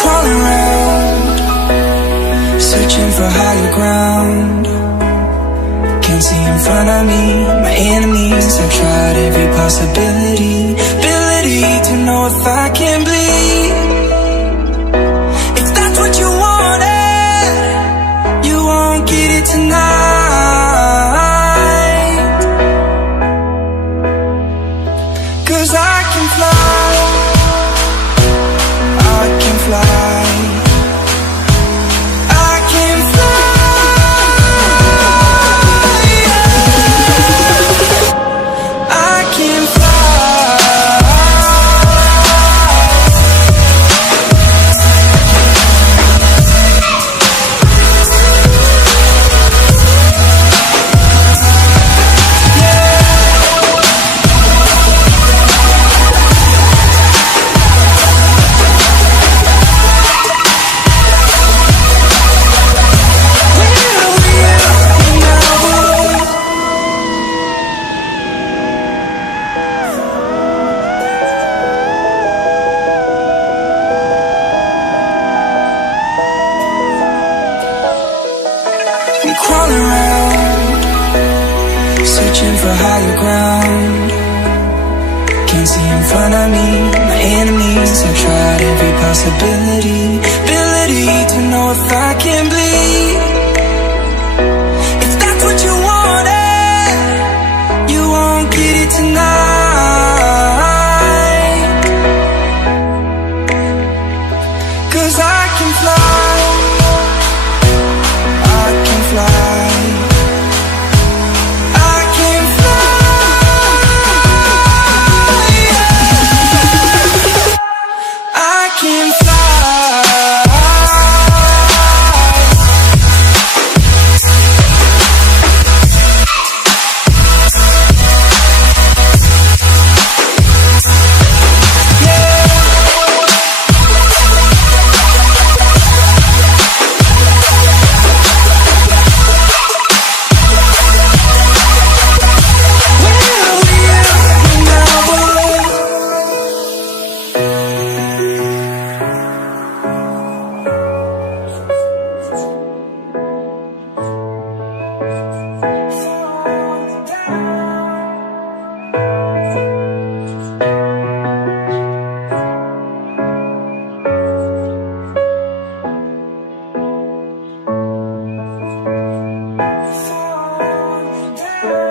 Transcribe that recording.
crawling around, searching for higher ground. Can't see in front of me, my enemies. I've tried every possibility, ability to know if I can bleed. If that's what you wanted, you won't get it tonight. 'Cause I can fly, I can fly. Crawling around, searching for higher ground. Can't see in front of me, my enemies. I've tried every possibility, ability to know if I can bleed. If that's what you wanted, you won't get it tonight. 'Cause I can fly, I can fly. I can fly, I can fly. Yeah.